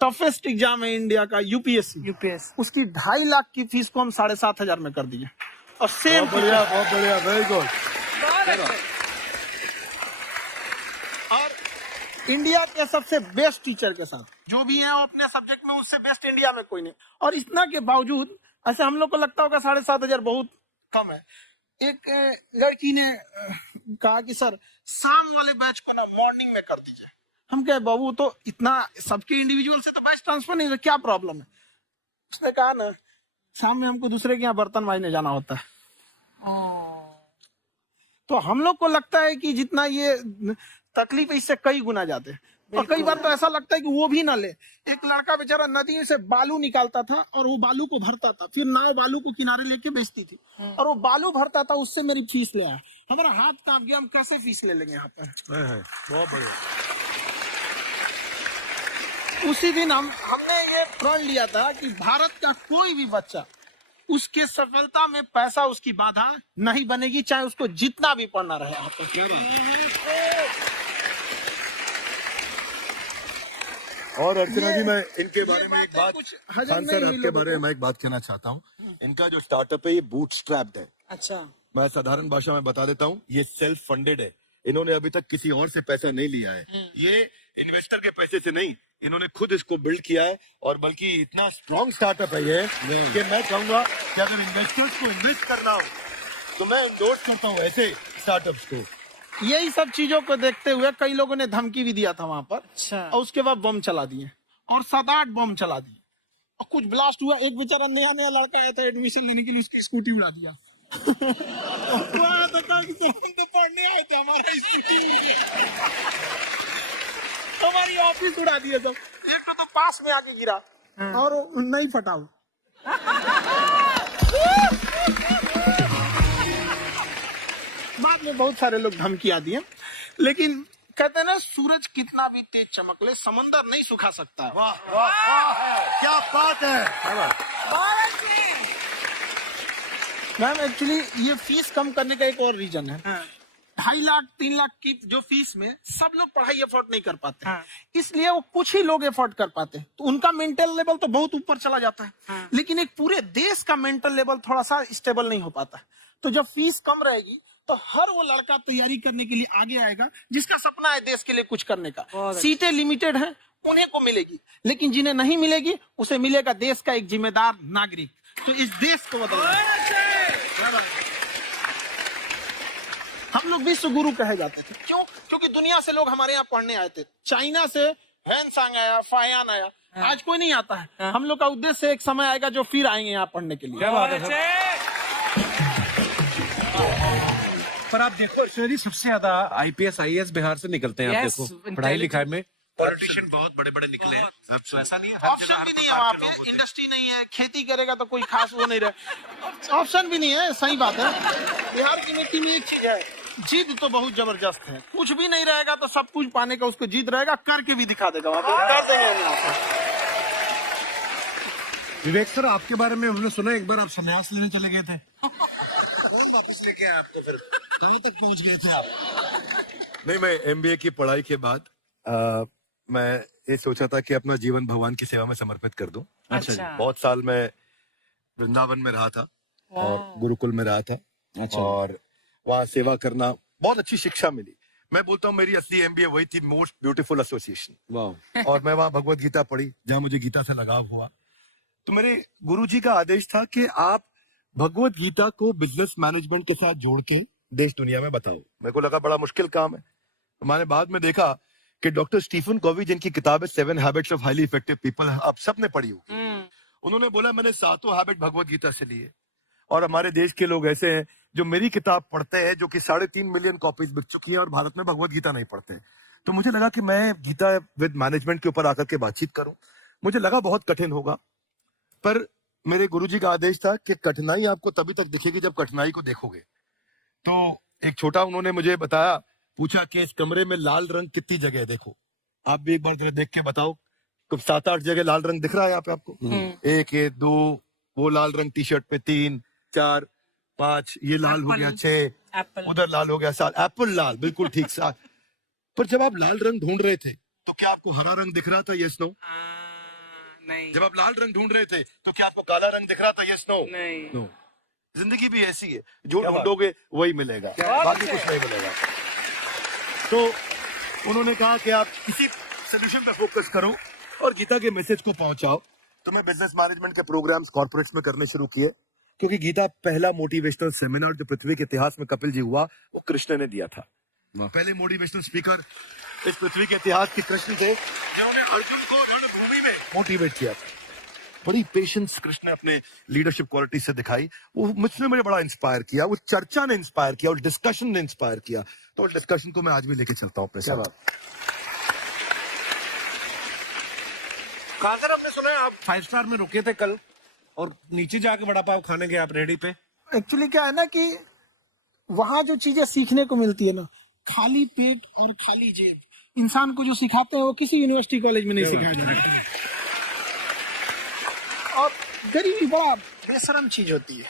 Toughest exam है India का, UPSC, उसकी 2.5 लाख की फीस को हम 7,500 में कर दिए। और सेम बहुत बढ़िया, वेरी गुड। और इंडिया के सबसे बेस्ट टीचर के साथ जो भी है वो अपने सब्जेक्ट में उससे बेस्ट इंडिया में कोई नहीं। और इतना के बावजूद ऐसे हम लोग को लगता होगा 7,500 बहुत कम है। एक लड़की ने कहा कि सर शाम वाले बैच को ना मॉर्निंग में कर दीजिए। हम कहे बाबू तो इतना सबके इंडिविजुअल से तो बैच ट्रांसफर नहीं, क्या प्रॉब्लम है? उसने कहा ना शाम में हमको दूसरे के यहाँ बर्तन मांजने जाना होता है। तो हम लोग को लगता है कि जितना ये तकलीफ इससे कई गुना जाते हैं। और कई बार तो ऐसा लगता है कि वो भी ना ले। एक लड़का बेचारा नदी से बालू निकालता था और वो बालू को भरता था, फिर नाव बालू को किनारे लेके बेचती थी और वो बालू भरता था, उससे मेरी फीस ले आया। हमारा हाथ कांप गया, हम कैसे फीस ले लेंगे यहाँ पर। बहुत बढ़िया। उसी दिन हमने ये प्रण लिया था कि भारत का कोई भी बच्चा उसके सफलता में पैसा उसकी बाधा नहीं बनेगी, चाहे उसको जितना भी पढ़ना रहे। और अर्चना जी, मैं इनके बारे में एक बात, खान सर आपके बारे में एक बात कहना चाहता हूँ। इनका जो स्टार्टअप है ये बूटस्ट्रैप्ड है। अच्छा, मैं साधारण भाषा में बता देता हूँ, ये सेल्फ फंडेड है। इन्होंने अभी तक किसी और से पैसा नहीं लिया है। ये इन्वेस्टर के पैसे से नहीं, इन्होंने खुद इसको बिल्ड किया है। और बल्कि इतना स्ट्रॉन्ग स्टार्टअप है ये कि मैं कहूंगा कि अगर इन्वेस्टर्स को इन्वेस्ट करना हो तो मैं इंडोर्स करता हूँ ऐसे स्टार्टअप्स को। यही सब चीजों को देखते हुए कई लोगों ने धमकी भी दिया था वहां पर। अच्छा। और उसके बाद बम चला दिए और 7-8 बम चला दिए और कुछ ब्लास्ट हुआ। एक बेचारा नया लड़का आया था एडमिशन लेने के लिए, उसकी स्कूटी उड़ा दिया। तो पढ़ने आए थे, हमारा स्कूटी हमारी ऑफिस उड़ा दिए सब। एक तो पास में आके गिरा और नहीं फटा। बाद में बहुत सारे लोग धमकियां दिए, लेकिन कहते हैं ना सूरज कितना भी तेज चमक ले समंदर नहीं सुखा सकता है। वाह वाह वाह, क्या बात है। मैम एक्चुअली ये फीस कम करने का एक और रीजन है। 2.5 लाख 3 लाख की जो फीस में सब लोग पढ़ाई अफोर्ड नहीं कर पाते। इसलिए वो कुछ ही लोग अफोर्ड कर पाते हैं, तो उनका मेंटल लेवल तो बहुत ऊपर चला जाता है। लेकिन एक पूरे देश का मेंटल लेवल थोड़ा सा स्टेबल नहीं हो पाता। तो जब फीस कम रहेगी तो हर वो लड़का तैयारी करने के लिए आगे आएगा जिसका सपना है देश के लिए कुछ करने का। सीटें लिमिटेड हैं, उन्हें को मिलेगी, लेकिन जिन्हें नहीं मिलेगी उसे मिलेगा देश का एक जिम्मेदार नागरिक। तो इस देश को बदलना, हम लोग विश्व गुरु कहे जाते थे। क्यों? क्योंकि दुनिया से लोग हमारे यहाँ पढ़ने आए थे। चाइना से वैनसांग आया, फायान आया, आज कोई नहीं आता है। हम लोग का उद्देश्य एक समय आएगा जो फिर आएंगे यहाँ पढ़ने के लिए। पर आप देखो जी, सबसे ज्यादा IPS IAS बिहार से निकलते हैं। आप देखो पढ़ाई लिखाई में पॉलिटिशियन बहुत बड़े बड़े निकले हैं। तो ऐसा नहीं है, ऑप्शन भी नहीं है वहाँ पे, इंडस्ट्री नहीं है, खेती करेगा तो कोई खास वो नहीं रहे, ऑप्शन भी नहीं है। सही बात है। बिहार की मिट्टी में एक चीज है, जिद तो बहुत जबरदस्त है। कुछ भी नहीं रहेगा तो सब कुछ पाने का उसको जिद रहेगा, करके भी दिखा देगा वहाँ पे। विवेक सर, आपके बारे में हमने सुना एक बार आप संन्यास लेने चले गए थे। वापस लेके आए आपको, फिर कहीं तक पहुंच गए थे आप? नहीं, मैं MBA की पढ़ाई के बाद मैं ये सोचा था कि अपना जीवन भगवान की सेवा में समर्पित कर दूं। अच्छा। बहुत साल मैं वृंदावन में रहा था और गुरुकुल में रहा था। अच्छा। और वहाँ सेवा करना, बहुत अच्छी शिक्षा मिली। मैं बोलता हूँ मेरी असली MBA वही थी, मोस्ट ब्यूटीफुल एसोसिएशन। वाह। और मैं वहाँ भगवत गीता पढ़ी, जहाँ मुझे गीता से लगाव हुआ। तो मेरे गुरुजी का आदेश था कि आप भगवत गीता को बिजनेस मैनेजमेंट के साथ जोड़ के देश दुनिया में बताओ। मेरे को लगा बड़ा मुश्किल काम है। मैंने बाद में देखा कि डॉक्टर स्टीफन कॉवी, जिनकी किताब है 7 habits of highly effective people, आप सबने पढ़ी होगी। उन्होंने बोला मैंने 7 हैबिट भगवत गीता से लिए। और हमारे देश के लोग ऐसे हैं जो मेरी किताब पढ़ते हैं, जो कि 3.5 मिलियन कॉपीज बिक चुकी है, और भारत में भगवत गीता नहीं पढ़ते हैं। तो मुझे लगा कि मैं गीता विद मैनेजमेंट के ऊपर आकर के बातचीत करूं। मुझे लगा बहुत कठिन होगा, पर मेरे गुरुजी का आदेश था कि कठिनाई आपको तभी तक दिखेगी जब कठिनाई को देखोगे। तो एक छोटा उन्होंने मुझे बताया, पूछा कि इस कमरे में लाल रंग कितनी जगह है, देखो आप भी एक बार जरा देख के बताओ। तो 7-8 जगह लाल रंग दिख रहा है यहाँ पे आपको। 1 2 वो लाल रंग टी शर्ट पे, 3 4 5 ये लाल हो गया, 6 उधर लाल हो गया, 7 एप्पल लाल, बिल्कुल ठीक 7। पर जब आप लाल रंग ढूंढ रहे थे तो क्या आपको हरा रंग दिख रहा था? Yes no? नहीं। जब आप लाल रंग ढूंढ रहे थे तो क्या आपको काला रंग दिख रहा था? Yes no? नहीं। जिंदगी भी ऐसी है, जो ढूंढोगे वही मिलेगा, बाकी कुछ नहीं मिलेगा। तो उन्होंने कहा कि आप इसी सोल्यूशन पे फोकस करो और गीता के मैसेज को पहुंचाओ। तो मैं बिजनेस मैनेजमेंट के प्रोग्राम्स कॉर्पोरेट्स में करने शुरू किए, क्योंकि गीता पहला मोटिवेशनल सेमिनार जो पृथ्वी के इतिहास में कपिल जी हुआ, वो कृष्ण ने दिया था। पहले मोटिवेशनल स्पीकर इस पृथ्वी के इतिहास के कृष्ण थे, जिन्होंने अर्जुन को रणभूमि में मोटिवेट किया था। बड़ी पेशेंस कृष्ण ने अपने लीडरशिप क्वालिटी से दिखाई। वो मुझसे मुझे बड़ा इंस्पायर किया, वो चर्चा ने इंस्पायर किया और डिस्कशन ने इंस्पायर किया। तो डिस्कशन को मैं आज भी लेके चलता हूँ अपने साथ। खाकर आपने सुना है आप 5 स्टार में रुके थे कल और नीचे जाके वड़ा पाव खाने गए आप रेडी पे? एक्चुअली क्या है ना कि वहां जो चीजें सीखने को मिलती है ना, खाली पेट और खाली जेब इंसान को जो सिखाते हैं वो किसी यूनिवर्सिटी कॉलेज में नहीं सिखाया जाता। और गरीबी बड़ा बेशरम चीज होती है।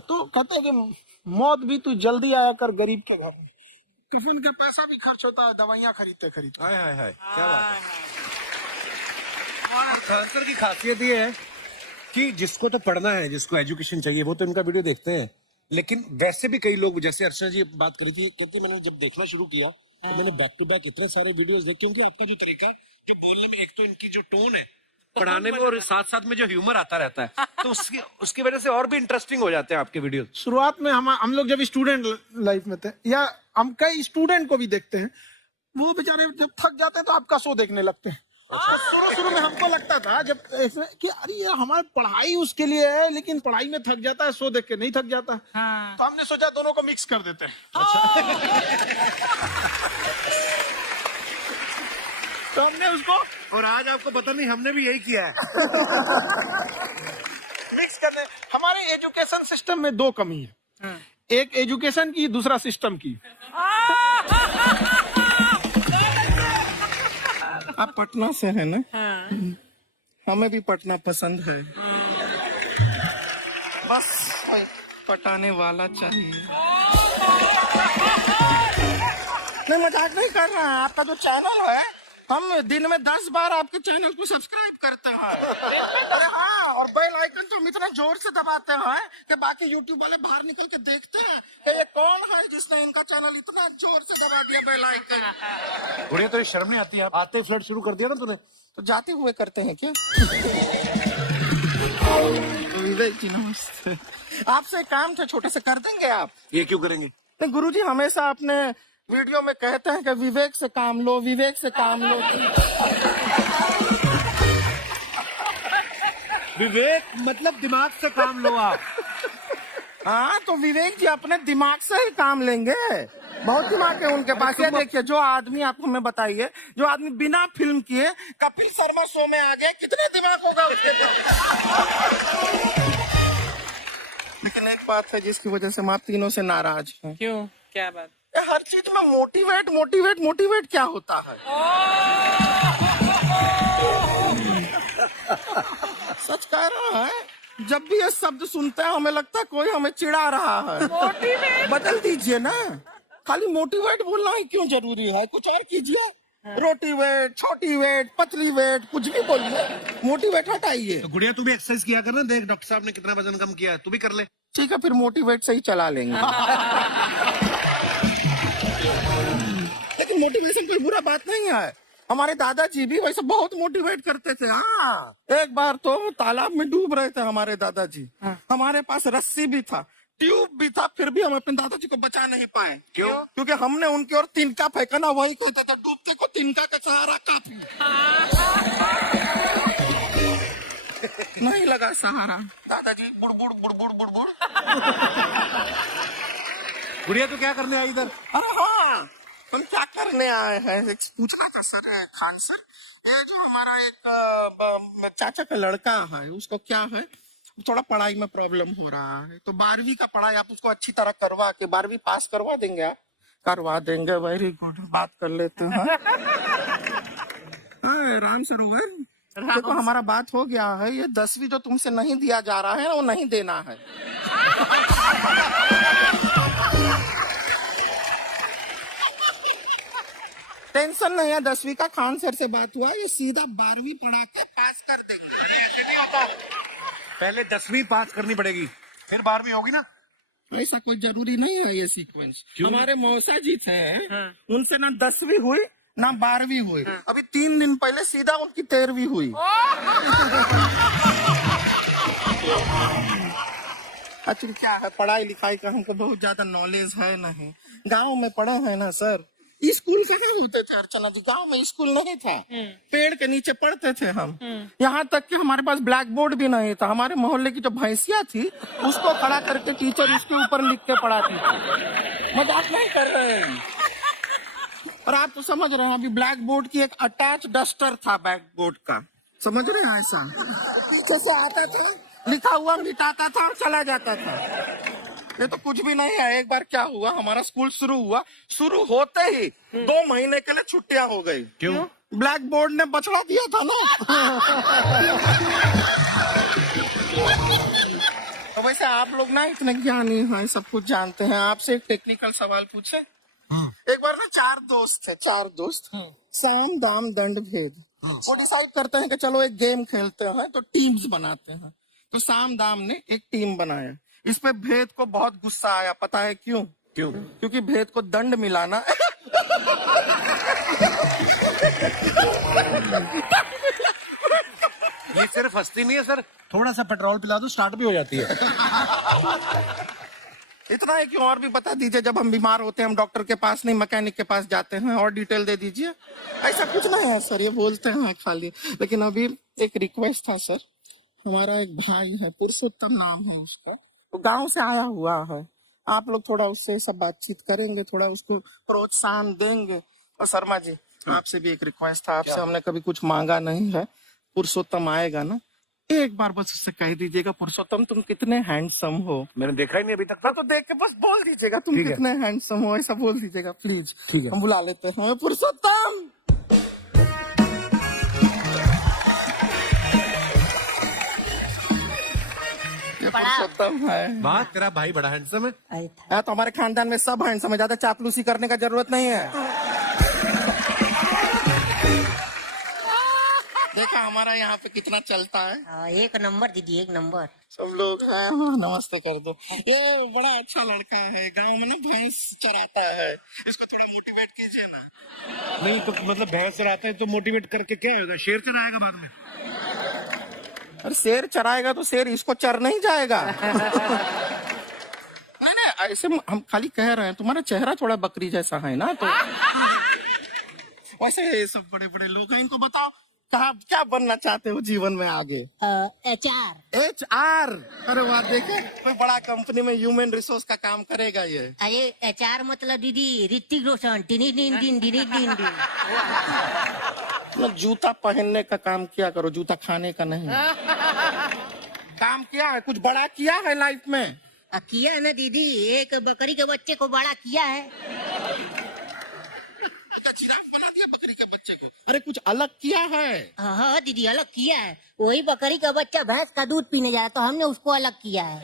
तो कहते हैं कि मौत भी तू जल्दी आया कर गरीब के घर में। कफन का पैसा भी खर्च होता है दवाइयां खरीदते खरीदते। हाय हाय हाय, क्या बात है। खानसर की खासियत ये है कि जिसको तो पढ़ना है, जिसको एजुकेशन चाहिए, वो तो इनका वीडियो देखते हैं। लेकिन वैसे भी कई लोग, जैसे अर्चना जी बात करी थी, कहते मैंने जब देखना शुरू किया तो मैंने बैक टू बैक इतने सारे वीडियोस देखे, क्योंकि आपका जो तरीका है, जो बोलने में, एक तो इनकी जो टोन है पढ़ाने में, और साथ साथ में जो ह्यूमर आता रहता है, तो उसकी वजह से और भी इंटरेस्टिंग हो जाते हैं आपके वीडियो। शुरुआत में हम लोग जब स्टूडेंट लाइफ में थे, या हम कई स्टूडेंट को भी देखते हैं, वो बेचारे जब थक जाते हैं तो आपका शो देखने लगते हैं। शुरू में हमको लगता था जब कि अरे ये हमारी पढ़ाई उसके लिए है, लेकिन पढ़ाई में थक जाता है, शो देख के नहीं थक जाता। हाँ। तो हमने सोचा दोनों को मिक्स कर देते हैं। तो हमने उसको, और आज आपको पता नहीं, हमने भी यही किया है। मिक्स करने। हमारे एजुकेशन सिस्टम में 2 कमी है, एक एजुकेशन की, दूसरा सिस्टम की। आप पटना से है ना? हमें भी पटना पसंद है, बस पटाने वाला चाहिए। नहीं, मजाक नहीं कर रहा है। आपका जो चैनल है, हम दिन में 10 बार आपके चैनल को सब्सक्राइब करते हैं। हाँ, और बेल आइकन तो हम इतना जोर से दबाते हैं कि बाकी यूट्यूब वाले बाहर निकल के देखते हैं कि ये कौन है जिसने इनका चैनल इतना जोर से दबा दिया बेल आइकन। बुढ़िया, तो शर्म नहीं आती है? आते ही फ्लर्ट शुरू कर दिया ना तूने। तो जाते हुए करते हैं क्या? विवेक जी नमस्ते। आपसे काम था, छोटे से कर देंगे आप? ये क्यों करेंगे? नहीं, गुरुजी हमेशा अपने वीडियो में कहते हैं कि विवेक से काम लो, विवेक से काम लो। विवेक मतलब दिमाग से काम लो आप। हाँ, तो विवेक जी अपने दिमाग से ही काम लेंगे। बहुत दिमाग है उनके पास। ये देखिए, जो आदमी, आपको मैं बताइए, जो आदमी बिना फिल्म किए कपिल शर्मा शो में आ गए, कितने दिमाग होगा उसके पास। लेकिन एक बात है जिसकी वजह से हम आप तीनों से नाराज हैं। क्यों? क्या बात? हर चीज में मोटिवेट मोटिवेट मोटिवेट क्या होता है? सच कह रहा है, जब भी ये शब्द सुनते हैं हमें लगता है कोई हमें चिढ़ा रहा है। मोटिवेट बदल दीजिए ना, खाली मोटिवेट बोलना ही क्यों जरूरी है? कुछ और कीजिए। रोटी वेट, छोटी वेट, पतली वेट, कुछ भी बोलिए, मोटिवेट हटाइए। तो गुड़िया, तू भी एक्सरसाइज किया करना। देख डॉक्टर साहब ने कितना वजन कम किया है, तू भी कर ले। ठीक है, फिर मोटिवेट से ही चला लेंगे। लेकिन मोटिवेशन कोई बुरा बात नहीं है। हमारे दादाजी भी वैसे बहुत मोटिवेट करते थे। हाँ, एक बार तो तालाब में डूब रहे थे हमारे दादाजी। हमारे पास रस्सी भी था, ट्यूब भी था, फिर भी हम अपने दादाजी को बचा नहीं पाए। क्यों? क्योंकि हमने उनकी ओर तिनका फेंका ना, वही कहते थे डूबते को तिनका का सहारा काफी। नहीं लगा सहारा, दादाजी बुड़बुड़ बुड़बुड़ बुड़बुड़। गुड़िया, तू क्या करने आई इधर? अरे हाँ, तुम क्या करने आए हैं? पूछना था सर, खान सर, ये जो हमारा एक चाचा का लड़का है, उसको क्या है, थोड़ा पढ़ाई में प्रॉब्लम हो रहा है, तो 12वीं का पढ़ाई आप उसको अच्छी तरह करवा के 12वीं पास करवा देंगे आप? करवा देंगे, वेरी गुड, बात कर लेते हैं। राम सरोवर, देखो हमारा बात हो गया है, ये 10वीं जो तुमसे नहीं दिया जा रहा है वो नहीं देना है। टेंशन नहीं है, 10वीं का खान सर से बात हुआ, ये सीधा 12वीं पढ़ा के पास कर देंगे। ऐसे नहीं होता, पहले 10वीं पास करनी पड़ेगी, फिर 12वीं होगी ना। ऐसा कोई जरूरी नहीं है ये सीक्वेंस। हमारे मौसा जी थे, उनसे ना 10वीं हुई ना 12वीं हुई, अभी 3 दिन पहले सीधा उनकी 13वीं हुई। एक्चुअली क्या है, पढ़ाई लिखाई का हमको बहुत ज्यादा नॉलेज है नहीं। गांव में पढ़े हैं ना सर, स्कूल कहाँ होते थे अर्चना जी, गांव में स्कूल नहीं था, पेड़ के नीचे पढ़ते थे हम। यहाँ तक कि हमारे पास ब्लैक बोर्ड भी नहीं था, हमारे मोहल्ले की जो भैंसिया थी उसको खड़ा करके टीचर उसके ऊपर लिख के पढ़ाती थी। मजाक नहीं कर रहे हैं। और आप तो समझ रहे हैं, अभी ब्लैक बोर्ड की एक अटैच डस्टर था बैक बोर्ड का, समझ रहे हैं, ऐसा पीछे से आता था, लिखा हुआ मिटाता था और चला जाता था। ये तो कुछ भी नहीं है। एक बार क्या हुआ, हमारा स्कूल शुरू हुआ, शुरू होते ही 2 महीने के लिए छुट्टियां हो गई। क्यों? ब्लैक बोर्ड ने बछड़ा दिया था ना। तो वैसे आप लोग ना इतने ज्ञानी हैं, सब कुछ जानते हैं। आपसे एक टेक्निकल सवाल पूछे। एक बार ना 4 दोस्त थे, 4 दोस्त, साम दाम दंड भेद। वो डिसाइड करते हैं कि चलो एक गेम खेलते हैं, तो टीम्स बनाते हैं। तो साम दाम ने एक टीम बनाया। इस पे भेद को बहुत गुस्सा आया, पता है क्यों? क्यों? क्योंकि भेद को दंड मिलाना ये सिर्फ हंसती नहीं है सर, थोड़ा सा पेट्रोल पिला दो स्टार्ट भी हो जाती है। इतना है कि और भी बता दीजिए, जब हम बीमार होते हैं हम डॉक्टर के पास नहीं मैकेनिक के पास जाते हैं, और डिटेल दे दीजिए। ऐसा कुछ नहीं है सर, ये बोलते हैं खाली। लेकिन अभी एक रिक्वेस्ट था सर, हमारा एक भाई है, पुरुषोत्तम नाम है उसका, वो गांव से आया हुआ है, आप लोग थोड़ा उससे सब बातचीत करेंगे, थोड़ा उसको प्रोत्साहन देंगे। और शर्मा जी आपसे भी एक रिक्वेस्ट था, आपसे हमने कभी कुछ मांगा नहीं है, पुरुषोत्तम आएगा ना, एक बार बस उससे कह दीजिएगा, पुरुषोत्तम तुम कितने हैंडसम हो। मैंने देखा ही नहीं अभी तक। तो देख के बस बोल दीजिएगा तुम कितने हैंडसम हो, ऐसा बोल दीजिएगा प्लीज। ठीक है, हम बुला लेते हैं पुरुषोत्तम। पुरुषोत्तम है। बात, तेरा भाई बड़ा हैंडसम है। तो हमारे खानदान में सब हैंडसम है, ज्यादा चापलूसी करने का जरूरत नहीं है। देखा हमारा यहाँ पे कितना चलता है। एक नंबर दीदी, एक नंबर। सब लोग हैं, नमस्ते कर दो। ये बड़ा अच्छा लड़का है, गांव में ना भैंस चराता है, इसको थोड़ा मोटिवेट कीजिए ना। नहीं तो मतलब भैंस चराते हैं तो मोटिवेट करके क्या होगा, शेर चराएगा बाद में। अरे शेर चराएगा तो शेर इसको चर नहीं जाएगा। नहीं नहीं, ऐसे हम खाली कह रहे हैं, तुम्हारा चेहरा थोड़ा बकरी जैसा है ना, तो वैसे ये सब बड़े बड़े लोग हैं, इनको बताओ कहा क्या बनना चाहते हो जीवन में आगे? HR। HR? अरे वाह, देखे कोई बड़ा कंपनी में ह्यूमन रिसोर्स का काम करेगा ये। अरे HR मतलब दीदी ऋतिक रोशन, दिन। जूता पहनने का काम किया करो, जूता खाने का नहीं। काम किया है, कुछ बड़ा किया है लाइफ में? किया है ना दीदी, एक बकरी के बच्चे को बड़ा किया है। जिराफ बना दिया बकरी के बच्चे को। अरे कुछ अलग किया है? हाँ दीदी, अलग किया है। वही बकरी का बच्चा भैंस का दूध पीने जा रहा, तो हमने उसको अलग किया है।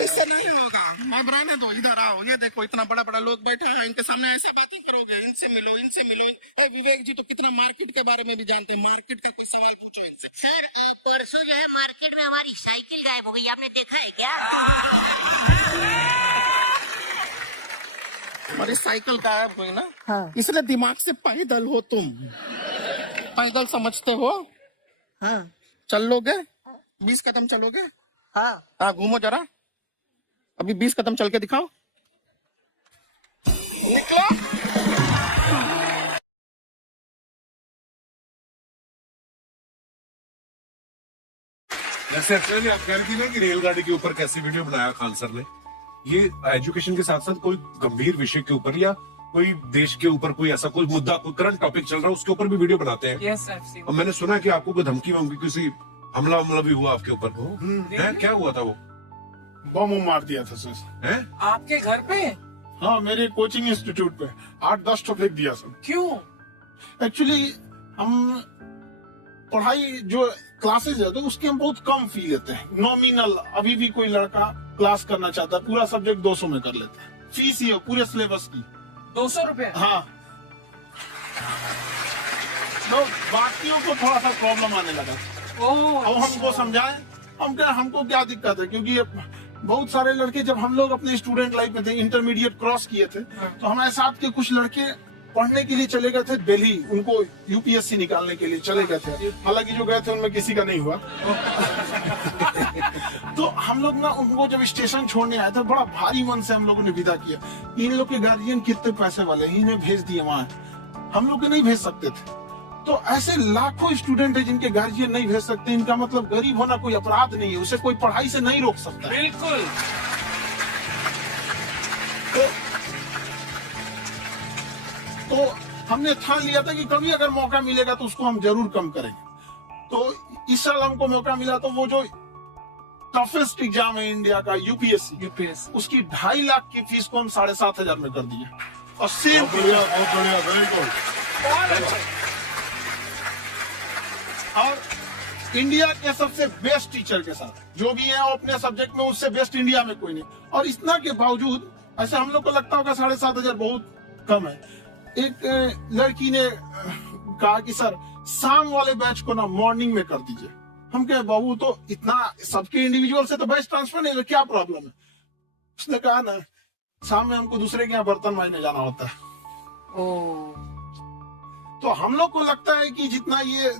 इससे नहीं होगा, अब रहने दो, इधर आओ। ये देखो इतना बड़ा बड़ा लोग बैठा है, इनके सामने ऐसा बातें करोगे, इनसे मिलो इनसे मिलो। विवेक जी तो कितना मार्केट के बारे में भी जानते हैं, मार्केट का कोई सवाल पूछो इनसे। सर परसों जो है मार्केट में हमारी साइकिल गायब हो गई, आपने देखा है क्या? हमारी साइकिल गायब हुई ना? हाँ। इसलिए दिमाग से पैदल हो तुम, पैदल समझते हो? हाँ। चल लोगे 20 कदम चलोगे? हाँ। घूमो जरा, अभी 20 कदम चल के दिखाओ। निकलो। जैसे एक्चुअली आप कह रही थी ना कि रेलगाड़ी के ऊपर कैसे वीडियो बनाया खान सर ने, ये एजुकेशन के साथ साथ कोई गंभीर विषय के ऊपर या कोई देश के ऊपर कोई ऐसा कोई मुद्दा, कोई करंट टॉपिक चल रहा है, उसके ऊपर भी वीडियो बनाते हैं। Yes, I've seen. और मैंने सुना है कि आपको कोई धमकी वमकी, किसी हमला भी हुआ आपके ऊपर, है? क्या हुआ था वो? बम मार दिया था सर। है? आपके घर पे? हाँ, मेरे कोचिंग इंस्टीट्यूट पे 8-10 तो फेंक दिया सर। क्यों? एक्चुअली हम पढ़ाई जो क्लासेस है तो उसके हम बहुत कम फी लेते हैं, नॉमिनल। अभी भी कोई लड़का क्लास करना चाहता है, पूरा सब्जेक्ट 200 में कर लेता है, फीस ही है पूरे सिलेबस की 200 रुपए? हाँ। और बाकियों को थोड़ा सा प्रॉब्लम आने लगा। अब हमको समझाएं, हम क्या, हमको क्या दिक्कत है, क्योंकि ये बहुत सारे लड़के, जब हम लोग अपने स्टूडेंट लाइफ में थे, इंटरमीडिएट क्रॉस किए थे, तो हमारे साथ के कुछ लड़के पढ़ने के लिए चले गए थे दिल्ली, उनको यूपीएससी निकालने के लिए चले गए थे। हालांकि जो गए थे उनमें किसी का नहीं हुआ। तो हम लोग ना उनको जब स्टेशन छोड़ने आए थे, बड़ा भारी मन से हम लोगों ने विदा किया। इन लोग के गार्जियन कितने पैसे वाले हैं, इन्हें भेज दिए वहां, हम लोग नहीं भेज सकते थे। तो ऐसे लाखों स्टूडेंट है जिनके गार्जियन नहीं भेज सकते। इनका मतलब गरीब होना कोई अपराध नहीं है, उसे कोई पढ़ाई से नहीं रोक सकता। बिल्कुल। तो हमने ठान लिया था कि कभी अगर मौका मिलेगा तो उसको हम जरूर कम करेंगे। तो इस साल हमको मौका मिला, तो वो जो टफेस्ट एग्जाम है इंडिया का, यूपीएससी, उसकी 2.5 लाख की फीस को हम 7,500 में कर दिए। और सेम बहुत बढ़िया, वेरी गुड। और इंडिया के सबसे बेस्ट टीचर के साथ, जो भी है वो अपने सब्जेक्ट में उससे बेस्ट इंडिया में कोई नहीं। और इतना के बावजूद, ऐसे हम लोग को लगता होगा 7,500 बहुत कम है। एक लड़की ने कहा कि सर शाम वाले बैच को ना मॉर्निंग में कर दीजिए। हम कहे बाबू, तो इतना सबके इंडिविजुअल से तो बैच ट्रांसफर नहीं, क्या प्रॉब्लम है? उसने कहा ना, शाम में हमको दूसरे के यहाँ बर्तन मांजने जाना होता है। तो हम लोग को लगता है कि जितना ये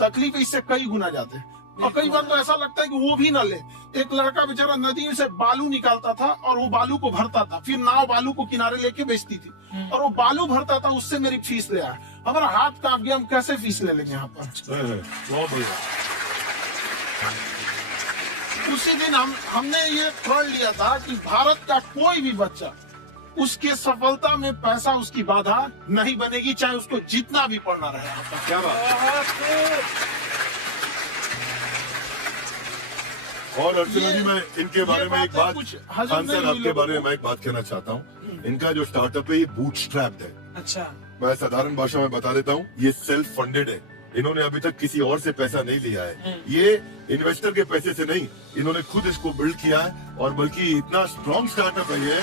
तकलीफ है, इससे कई गुना जाते हैं। और कई बार तो ऐसा लगता है कि वो भी ना ले। एक लड़का बेचारा नदी से बालू निकालता था और वो बालू को भरता था, फिर नाव बालू को किनारे लेके बेचती थी, और वो बालू भरता था, उससे मेरी फीस ले आया। हमारा हाथ कांप गया, हम कैसे फीस ले लेंगे यहाँ पर। बहुत बढ़िया। उसी दिन हमने ये प्रण लिया था कि भारत का कोई भी बच्चा, उसके सफलता में पैसा उसकी बाधा नहीं बनेगी, चाहे उसको जितना भी पढ़ना रहे। क्या बात। और अर्चना जी, मैं इनके बारे में एक बात, खान सर आपके बारे में मैं एक बात कहना चाहता हूँ। इनका जो स्टार्टअप है ये बूटस्ट्रैप्ड है। अच्छा। मैं साधारण भाषा में बता देता हूँ, ये सेल्फ फंडेड है। इन्होंने अभी तक किसी और से पैसा नहीं लिया है, ये इन्वेस्टर के पैसे से नहीं, इन्होंने खुद इसको बिल्ड किया है। और बल्कि इतना स्ट्रॉन्ग स्टार्टअप है ये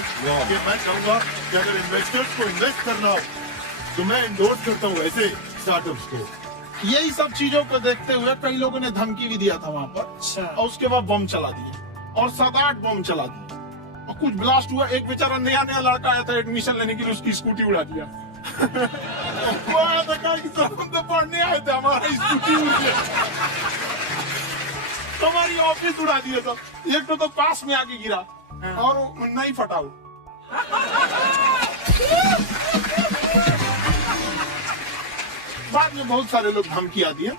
कि मैं चाहूंगा कि अगर इन्वेस्टर्स को इन्वेस्ट करना हो तो मैं इंडोर्स करता हूँ ऐसे स्टार्टअप्स को। यही सब चीजों को देखते हुए कई लोगों ने धमकी भी दिया था वहाँ पर, और उसके बाद बम चला दिए, और 7-8 बम चला दिए, और कुछ ब्लास्ट हुआ। एक बेचारा नया लड़का आया था एडमिशन लेने के लिए, उसकी स्कूटी उड़ा दिया। वो आया था, कहा कि सर हम तो पढ़ने आए थे, हमारा स्कूटी उड़ गया, हमारी ऑफिस उड़ा दिया सब। एक तो पास में आके गिरा और नहीं फटा वो। बाद में बहुत सारे लोग धमकियां दिए,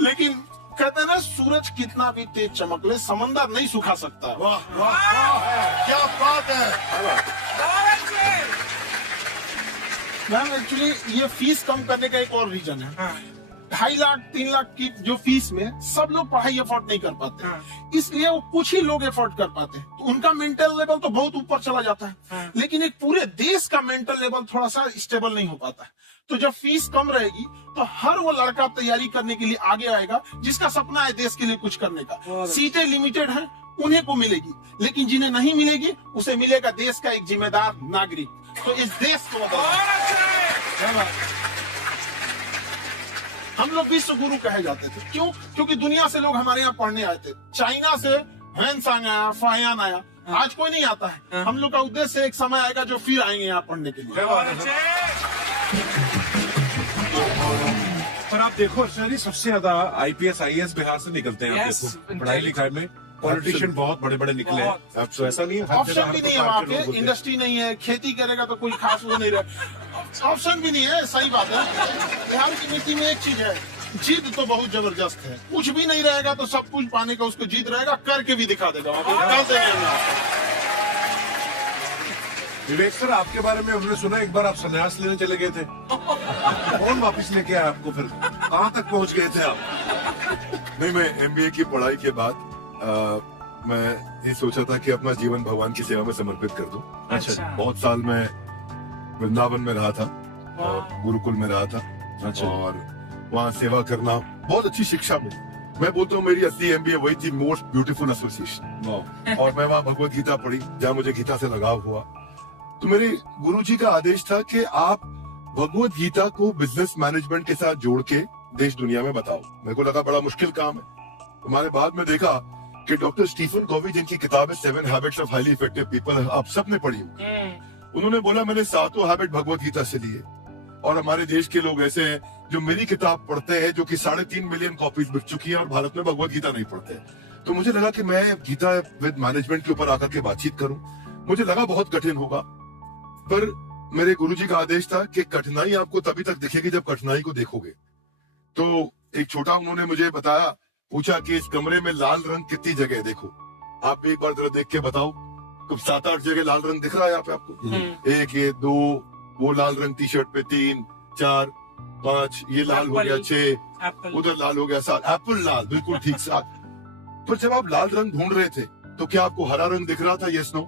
लेकिन कहते हैं ना, सूरज कितना भी तेज चमक ले, समंदर नहीं सुखा सकता। वाह वाह वाह, क्या बात है। मैम एक्चुअली ये फीस कम करने का एक और रीजन है। 2.5 लाख 3 लाख की जो फीस में सब लोग पढ़ाई अफोर्ड नहीं कर पाते, इसलिए वो कुछ ही लोग अफोर्ड कर पाते हैं। तो उनका मेंटल लेवल तो बहुत ऊपर चला जाता है, लेकिन एक पूरे देश का मेंटल लेवल थोड़ा सा स्टेबल नहीं हो पाता है। तो जब फीस कम रहेगी तो हर वो लड़का तैयारी करने के लिए आगे आएगा जिसका सपना है देश के लिए कुछ करने का। सीटें लिमिटेड हैं, उन्हें को मिलेगी, लेकिन जिन्हें नहीं मिलेगी उसे मिलेगा देश का एक जिम्मेदार नागरिक। तो इस देश को बदलना। हम लोग विश्व गुरु कहे जाते थे, क्यों? क्योंकि दुनिया से लोग हमारे यहाँ पढ़ने आए थे। चाइना से हैंसांग आया, फायान आया, आज कोई नहीं आता है। हम लोग का उद्देश्य एक समय आएगा जो फिर आएंगे यहाँ पढ़ने के लिए। पर आप देखो अर्चना जी, सबसे ज्यादा IPS IAS बिहार से निकलते हैं। आप Yes, देखो पढ़ाई लिखाई में पॉलिटिशियन बहुत बड़े बड़े निकले हैं। तो ऐसा नहीं है, हर ऑप्शन जगह भी हर नहीं है प्रकार वहाँ के लोग पे, होते हैं। इंडस्ट्री नहीं है, खेती करेगा तो कोई खास वो नहीं रहे, ऑप्शन भी नहीं है। सही बात है। बिहार की मिट्टी में एक चीज है, जिद तो बहुत जबरदस्त है। कुछ भी नहीं रहेगा तो सब कुछ पाने का उसको जिद रहेगा, करके भी दिखा देगा। विवेक सर, आपके बारे में हमने सुना एक बार आप संन्यास लेने चले गए थे। कौन वापस लेके आया आपको? फिर कहाँ तक पहुँच गए थे आप? नहीं, मैं MBA की पढ़ाई के बाद मैं ये सोचा था कि अपना जीवन भगवान की सेवा में समर्पित कर दूं। अच्छा। बहुत साल मैं वृंदावन में रहा था और गुरुकुल में रहा था। अच्छा। और वहाँ सेवा करना बहुत अच्छी शिक्षा मिली। मैं बोलता हूँ मेरी असली MBA वही थी, मोस्ट ब्यूटीफुल एसोसिएशन। और मैं वहाँ भगवत गीता पढ़ी, जहाँ मुझे गीता से लगाव हुआ। तो मेरे गुरुजी का आदेश था कि आप भगवत गीता को बिजनेस मैनेजमेंट के साथ जोड़ के देश दुनिया में बताओ। मेरे को लगा बड़ा मुश्किल काम है। हमारे बाद में देखा कि डॉक्टर स्टीफन कोवी, जिनकी किताब है 7 habits of highly effective people, आप सबने पढ़ी होगी, उन्होंने बोला मैंने 7 हैबिट भगवत गीता से लिए। और हमारे देश के लोग ऐसे हैं जो मेरी किताब पढ़ते हैं, जो कि 3.5 मिलियन कॉपीज बिक चुकी है, और भारत में भगवत गीता नहीं पढ़ते। तो मुझे लगा कि मैं गीता विद मैनेजमेंट के ऊपर आकर के बातचीत करूं। मुझे लगा बहुत कठिन होगा, पर मेरे गुरुजी का आदेश था कि कठिनाई आपको तभी तक दिखेगी जब कठिनाई को देखोगे। तो एक छोटा उन्होंने मुझे बताया, पूछा कि इस कमरे में लाल रंग कितनी जगह है, देखो आप भी एक बार जरा देख के बताओ। तो 7-8 जगह लाल रंग दिख रहा है यहाँ पे आपको। 1, ये 2, वो लाल रंग टी शर्ट पे 3, 4, 5, ये लाल हो गया 6, उधर लाल हो गया 7, एप्पल लाल, बिल्कुल ठीक 7। पर जब आप लाल रंग ढूंढ रहे थे तो क्या आपको हरा रंग दिख रहा था? Yes no?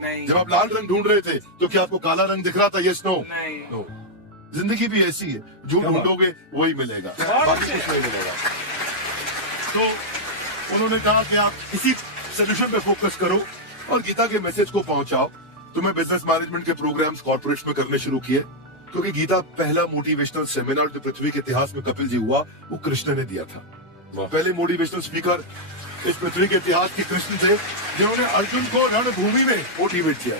नहीं। जब आप लाल रंग ढूंढ रहे थे तो क्या आपको काला रंग दिख रहा था? Yes no? नहीं। नो। जिंदगी भी ऐसी है, जो ढूंढोगे वही मिलेगा, बाकी कुछ नहीं मिलेगा। तो उन्होंने कहा कि आप इसी सोल्यूशन पे फोकस करो और गीता के मैसेज को पहुंचाओ। तो मैं बिजनेस मैनेजमेंट के प्रोग्राम्स कॉर्पोरेट्स में करने शुरू किए, क्योंकि गीता पहला मोटिवेशनल सेमिनार जो पृथ्वी के इतिहास में कपिल जी हुआ, वो कृष्ण ने दिया था। पहले मोटिवेशनल स्पीकर इस पृथ्वी के इतिहास के कृष्ण थे, जिन्होंने अर्जुन को रणभूमि में मोटिवेट किया।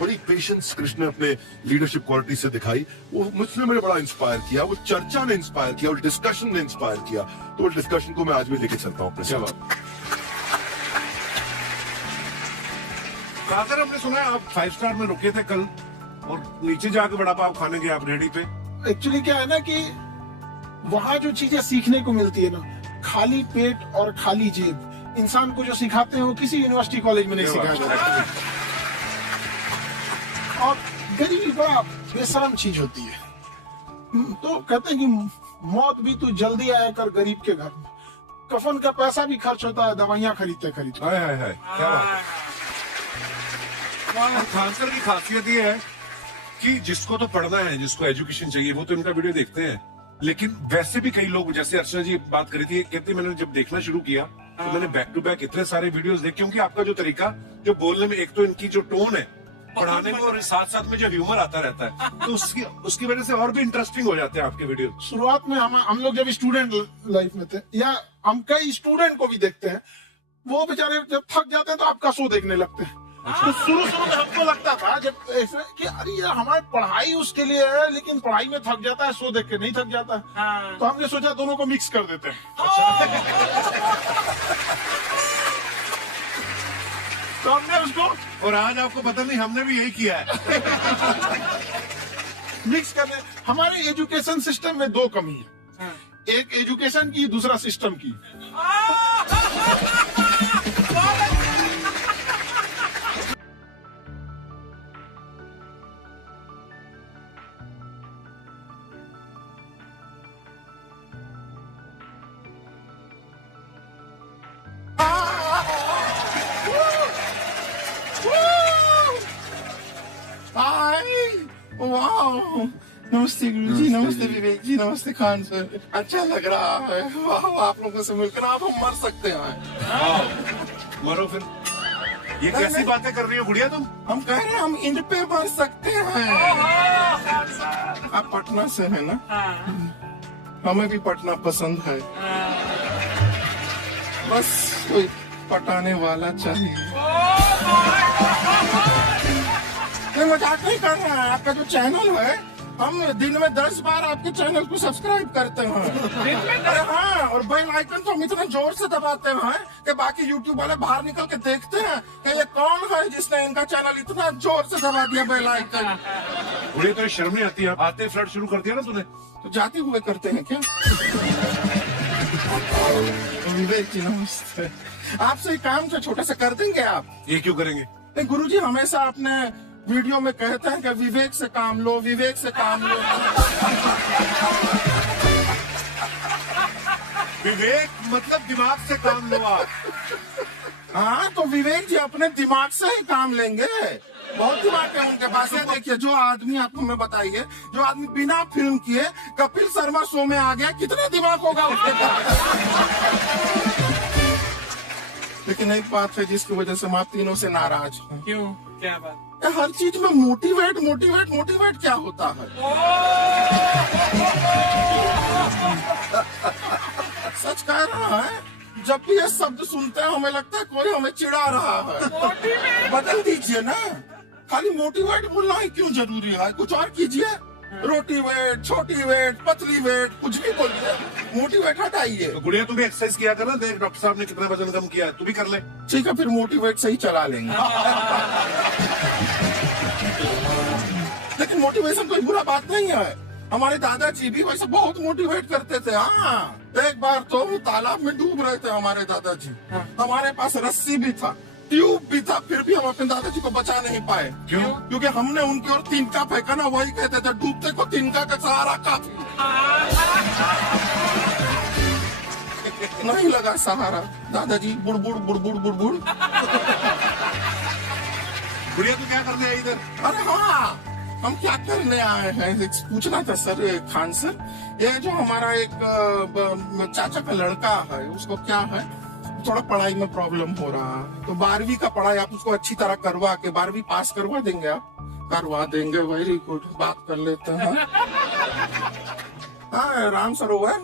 बड़ी पेशेंस कृष्ण ने अपने लीडरशिप क्वालिटी से दिखाई। वो मुझसे मुझे बड़ा इंस्पायर किया, वो चर्चा ने इंस्पायर किया, वो डिस्कशन ने इंस्पायर किया। तो उस डिस्कशन को मैं आज भी लेके चलता हूँ अपने साथ। सर, हमने सुना है आप 5 स्टार में रुके थे कल, और नीचे जाके बड़ा पाव खाने गए आप रेडी पे। एक्चुअली क्या है ना कि वहाँ जो चीजें सीखने को मिलती है ना, खाली पेट और खाली जेब इंसान को जो सिखाते हैं वो किसी यूनिवर्सिटी कॉलेज में नहीं सिखाया जाता। और गरीबी बड़ा बेशरम चीज होती है। तो कहते हैं कि मौत भी तू जल्दी आया कर गरीब के घर में। कफन का पैसा भी खर्च होता है दवाइयाँ खरीदते खरीदते। हाय हाय हाय, क्या बात है। खानसर की खासियत ये है कि जिसको तो पढ़ना है, जिसको एजुकेशन चाहिए, वो तो इनका वीडियो देखते हैं। लेकिन वैसे भी कई लोग, जैसे अर्चना जी बात करी थी, कहती मैंने जब देखना शुरू किया तो मैंने बैक टू बैक इतने सारे वीडियोस देखे, क्योंकि आपका जो तरीका जो बोलने में, एक तो इनकी जो टोन है पढ़ाने में, और साथ साथ में जो ह्यूमर आता रहता है, तो उसकी वजह से और भी इंटरेस्टिंग हो जाते हैं आपके वीडियो। शुरुआत में हम लोग जब स्टूडेंट लाइफ में थे, या हम कई स्टूडेंट को भी देखते हैं, वो बेचारे जब थक जाते हैं तो आपका शो देखने लगते हैं। तो शुरू में हमको लगता था जब ऐसे कि अरे यार हमारी पढ़ाई उसके लिए है, लेकिन पढ़ाई में थक जाता है, शो देख के नहीं थक जाता है। तो हमने सोचा दोनों को मिक्स कर देते हैं। तो हमने उसको, और आज आपको पता नहीं, हमने भी यही किया है। मिक्स करने। हमारे एजुकेशन सिस्टम में 2 कमी है, एक एजुकेशन की, दूसरा सिस्टम की। वाह, नमस्ते गुरुजी, नमस्ते विवेक जी, नमस्ते खान सर। अच्छा लग रहा है। वाह, आप लोगों से मिलकर आप हम मर सकते हैं। मरो फिर। ये कैसी बातें कर रही हो गुड़िया तुम? हम कह रहे हैं हम इंड पे मर सकते हैं। आप पटना से है ना? हमें भी पटना पसंद है। बस कोई पटाने वाला चाहिए। नहीं, मजाक नहीं कर रहा है। आपका जो चैनल है, हम दिन में 10 बार आपके चैनल को सब्सक्राइब करते हैं। अरे हाँ, और बेल आइकन तो हम इतना जोर से दबाते हैं कि बाकी यूट्यूब वाले बाहर निकल के देखते हैं कि ये कौन है जिसने इनका चैनल इतना जोर से दबा दिया बेल आइकन। गुड़िया तो शर्म नहीं आती है? आते फ्लर्ट शुरू कर दिया ना तूने? तो जाते हुए करते हैं क्या? विवेक जी नमस्ते। आपसे एक काम जो छोटा सा कर देंगे आप? ये क्यों करेंगे? नहीं गुरुजी, हमेशा आपने वीडियो में कहते हैं कि विवेक से काम लो, विवेक से काम लो। विवेक मतलब दिमाग से काम लो आप। हाँ, तो विवेक जी अपने दिमाग से ही काम लेंगे। बहुत दिमाग है उनके पास। ये देखिए, जो आदमी, आपको मैं बताइए, जो आदमी बिना फिल्म किए कपिल शर्मा शो में आ गया, कितना दिमाग होगा उसके पास। लेकिन एक बात है जिसकी वजह से हम आप तीनों से नाराज हैं। क्यों? क्या बात? ये हर चीज में मोटिवेट मोटिवेट मोटिवेट क्या होता है? सच कह रहा है, जब भी ये शब्द सुनते हैं हमें लगता है कोई हमें चिढ़ा रहा है। बदल दीजिए ना, खाली मोटिवेट बोलना ही क्यों जरूरी है? कुछ और कीजिए, रोटी वेट, छोटी वेट, पतली वेट, कुछ भी बोलिए, मोटिवेट हटाइए। तो गुड़िया तू भी एक्सरसाइज किया कर ना, देख डॉक्टर साहब ने कितना वजन कम किया है, तू भी कर ले। ठीक है, फिर मोटिवेट से ही चला लेंगे। लेकिन मोटिवेशन कोई बुरा बात नहीं है। हमारे दादाजी भी वैसे बहुत मोटिवेट करते थे। हाँ, एक बार तो तालाब में डूब रहे थे हमारे दादाजी, हमारे पास रस्सी भी था, ट्यूब भी था, फिर भी हम अपने दादाजी को बचा नहीं पाए। क्यों? क्योंकि हमने उनकी ओर तिनका फेंका ना, वही कहते थे डूबते को तिनका का सहारा काफी। नहीं लगा सहारा, दादाजी बुड़बुड़ बुड़बुड़ बुड़बुड़। गुड़िया तू क्या करने आई इधर? अरे हाँ, हम क्या करने आए हैं एक पूछना था सर, खान सर, ये जो हमारा एक चाचा का लड़का है, उसको क्या है, थोड़ा पढ़ाई में प्रॉब्लम हो रहा है, तो 12वीं का पढ़ाई आप उसको अच्छी तरह करवा के 12वीं पास करवा देंगे आप? करवा देंगे, वेरी गुड, बात कर लेते हैं। हाँ राम सरोवर,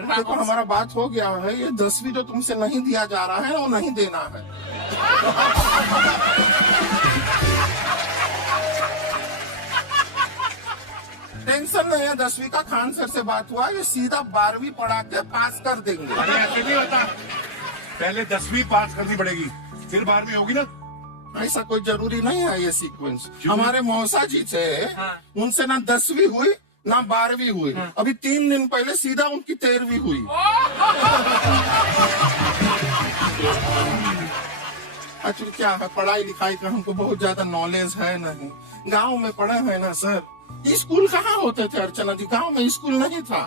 देखो हमारा बात हो गया है, ये 10वीं जो तुमसे नहीं दिया जा रहा है वो नहीं देना है। टेंशन नहीं है, 10वीं का खान सर से बात हुआ, ये सीधा 12वीं पढ़ा के पास कर देंगे। अरे ऐसे नहीं होता, पहले 10वीं पास करनी पड़ेगी, फिर 12वीं होगी ना। ऐसा कोई जरूरी नहीं है ये सीक्वेंस। हमारे मौसा जी थे, उनसे ना 10वीं हुई ना 12वीं हुई, अभी 3 दिन पहले सीधा उनकी 13वीं हुई। एक्चुअली क्या है, पढ़ाई लिखाई का हमको बहुत ज्यादा नॉलेज है नहीं, गांव में पढ़े हैं ना सर। स्कूल कहाँ होते थे अर्चना जी, गांव में स्कूल नहीं था,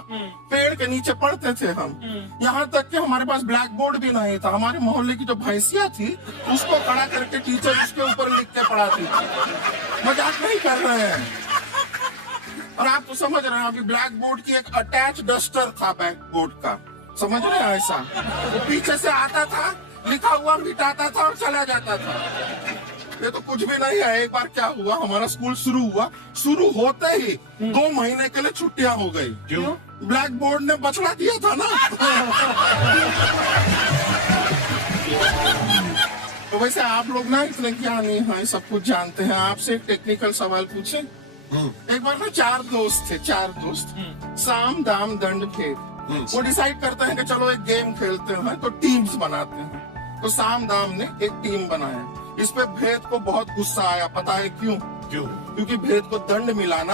पेड़ के नीचे पढ़ते थे हम। यहाँ तक कि हमारे पास ब्लैक बोर्ड भी नहीं था, हमारे मोहल्ले की जो भैंसिया थी उसको खड़ा करके टीचर उसके ऊपर लिख के पढ़ाती थी। मजाक नहीं कर रहे हैं। और आप तो समझ रहे हैं, अभी ब्लैक बोर्ड की एक अटैच डस्टर था ब्लैक बोर्ड का, समझ रहे हैं ऐसा, वो पीछे से आता था, लिखा हुआ मिटाता था और चला जाता था। ये तो कुछ भी नहीं है। एक बार क्या हुआ, हमारा स्कूल शुरू हुआ, शुरू होते ही 2 महीने के लिए छुट्टियां हो गई। क्यों? ब्लैक बोर्ड ने बछड़ा दिया था ना। तो वैसे आप लोग ना इतने ज्ञानी हैं, सब कुछ जानते हैं। आपसे एक टेक्निकल सवाल पूछे। एक बार ना 4 दोस्त थे, 4 दोस्त, साम दाम दंड भेद। वो डिसाइड करते हैं कि चलो एक गेम खेलते हैं, तो टीम्स बनाते हैं। तो साम दाम ने एक टीम बनाया। इस पे भेद को बहुत गुस्सा आया, पता है क्यों? क्यों? क्योंकि भेद को दंड मिलाना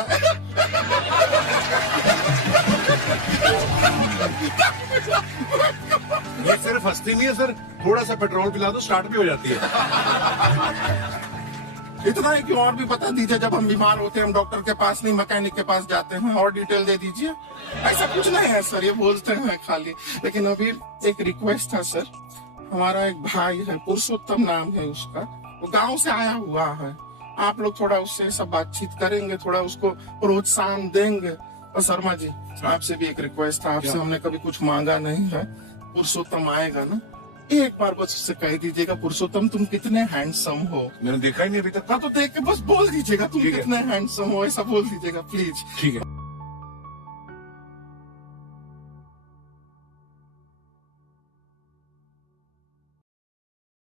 ये सिर्फ हंसती नहीं है सर, थोड़ा सा पेट्रोल पिला दो स्टार्ट भी हो जाती है। इतना ही क्यों, और भी बता दीजिए। जब हम बीमार होते हैं हम डॉक्टर के पास नहीं मैकेनिक के पास जाते हैं, और डिटेल दे दीजिए। ऐसा कुछ नहीं है सर, ये बोलते हैं खाली। लेकिन अभी एक रिक्वेस्ट था सर, हमारा एक भाई है, पुरुषोत्तम नाम है उसका, वो गांव से आया हुआ है, आप लोग थोड़ा उससे सब बातचीत करेंगे, थोड़ा उसको प्रोत्साहन देंगे। और शर्मा जी, आपसे भी एक रिक्वेस्ट था, आपसे हमने कभी कुछ मांगा नहीं है, पुरुषोत्तम आएगा ना, एक बार बस उससे कह दीजिएगा, पुरुषोत्तम तुम कितने हैंडसम हो। मैंने देखा ही नहीं अभी तक। हाँ तो देख के बस बोल दीजिएगा तुम कितने हैंडसम हो, ऐसा बोल दीजिएगा प्लीज। ठीक है।